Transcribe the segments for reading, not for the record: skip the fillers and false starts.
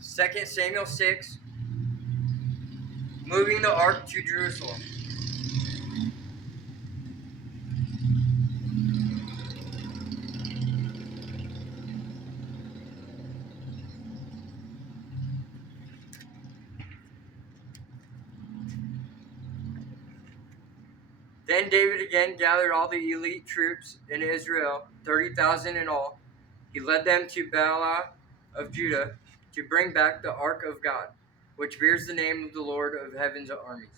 2 Samuel 6, moving the ark to Jerusalem. Then David again gathered all the elite troops in Israel, 30,000 in all. He led them to Baalah of Judah to bring back the ark of God, which bears the name of the Lord of heaven's armies,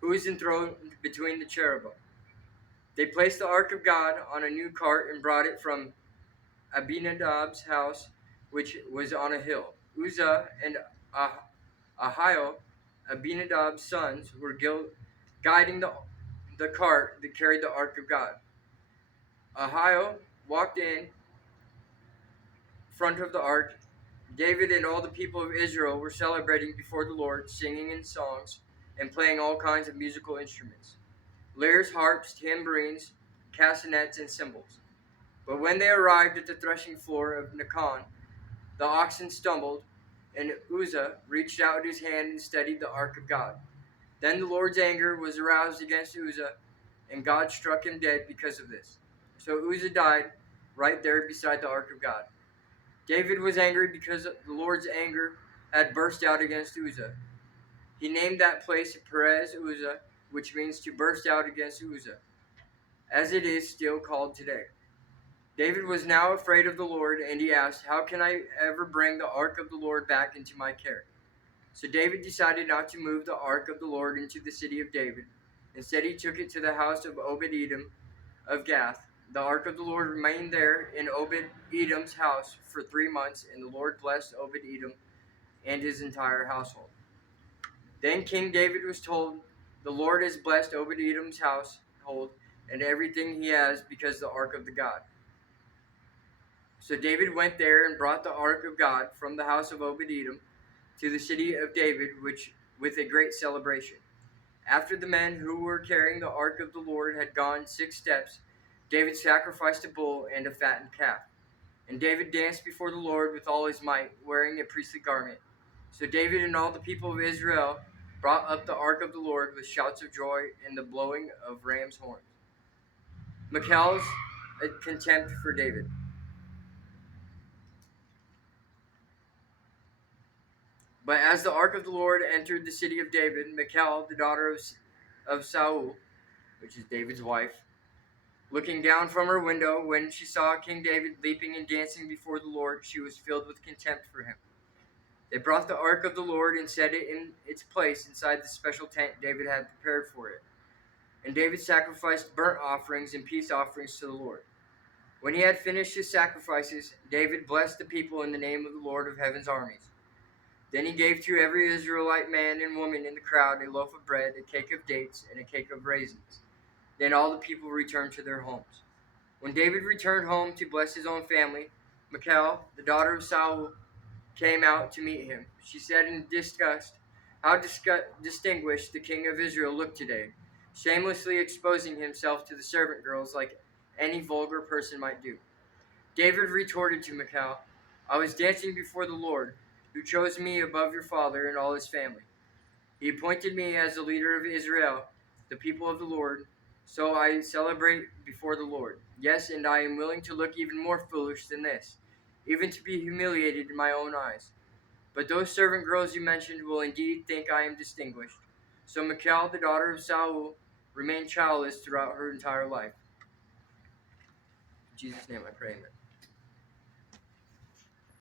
who is enthroned between the cherubim. They placed the ark of God on a new cart and brought it from Abinadab's house, which was on a hill. Uzzah and Ahio, Abinadab's sons, were guiding the cart that carried the ark of God. Ahio walked in front of the ark. David and all the people of Israel were celebrating before the Lord, singing in songs and playing all kinds of musical instruments: lyres, harps, tambourines, castanets, and cymbals. But when they arrived at the threshing floor of Nacon, the oxen stumbled, and Uzzah reached out his hand and steadied the ark of God. Then the Lord's anger was aroused against Uzzah, and God struck him dead because of this. So Uzzah died right there beside the ark of God. David was angry because the Lord's anger had burst out against Uzzah. He named that place Perez Uzzah, which means to burst out against Uzzah, as it is still called today. David was now afraid of the Lord, and he asked, "How can I ever bring the ark of the Lord back into my care?" So David decided not to move the ark of the Lord into the city of David. Instead, he took it to the house of Obed-Edom of Gath. The ark of the Lord remained there in Obed-Edom's house for 3 months, and the Lord blessed Obed-Edom and his entire household. Then King David was told, "The Lord has blessed Obed-Edom's household and everything he has because of the ark of the God." So David went there and brought the ark of God from the house of Obed-Edom to the city of David, which with a great celebration. After the men who were carrying the ark of the Lord had gone 6 steps, David sacrificed a bull and a fattened calf. And David danced before the Lord with all his might, wearing a priestly garment. So David and all the people of Israel brought up the ark of the Lord with shouts of joy and the blowing of ram's horns. Michal's contempt for David. But as the ark of the Lord entered the city of David, Michal, the daughter of Saul, which is David's wife, looking down from her window, when she saw King David leaping and dancing before the Lord, she was filled with contempt for him. They brought the ark of the Lord and set it in its place inside the special tent David had prepared for it. And David sacrificed burnt offerings and peace offerings to the Lord. When he had finished his sacrifices, David blessed the people in the name of the Lord of heaven's armies. Then he gave to every Israelite man and woman in the crowd a loaf of bread, a cake of dates, and a cake of raisins. Then all the people returned to their homes. When David returned home to bless his own family, Michal, the daughter of Saul, came out to meet him. She said in disgust, "How distinguished the king of Israel looked today, shamelessly exposing himself to the servant girls like any vulgar person might do." David retorted to Michal, "I was dancing before the Lord, who chose me above your father and all his family. He appointed me as the leader of Israel, the people of the Lord, so I celebrate before the Lord. Yes, and I am willing to look even more foolish than this, even to be humiliated in my own eyes. But those servant girls you mentioned will indeed think I am distinguished." So Michal, the daughter of Saul, remained childless throughout her entire life. In Jesus' name I pray, amen.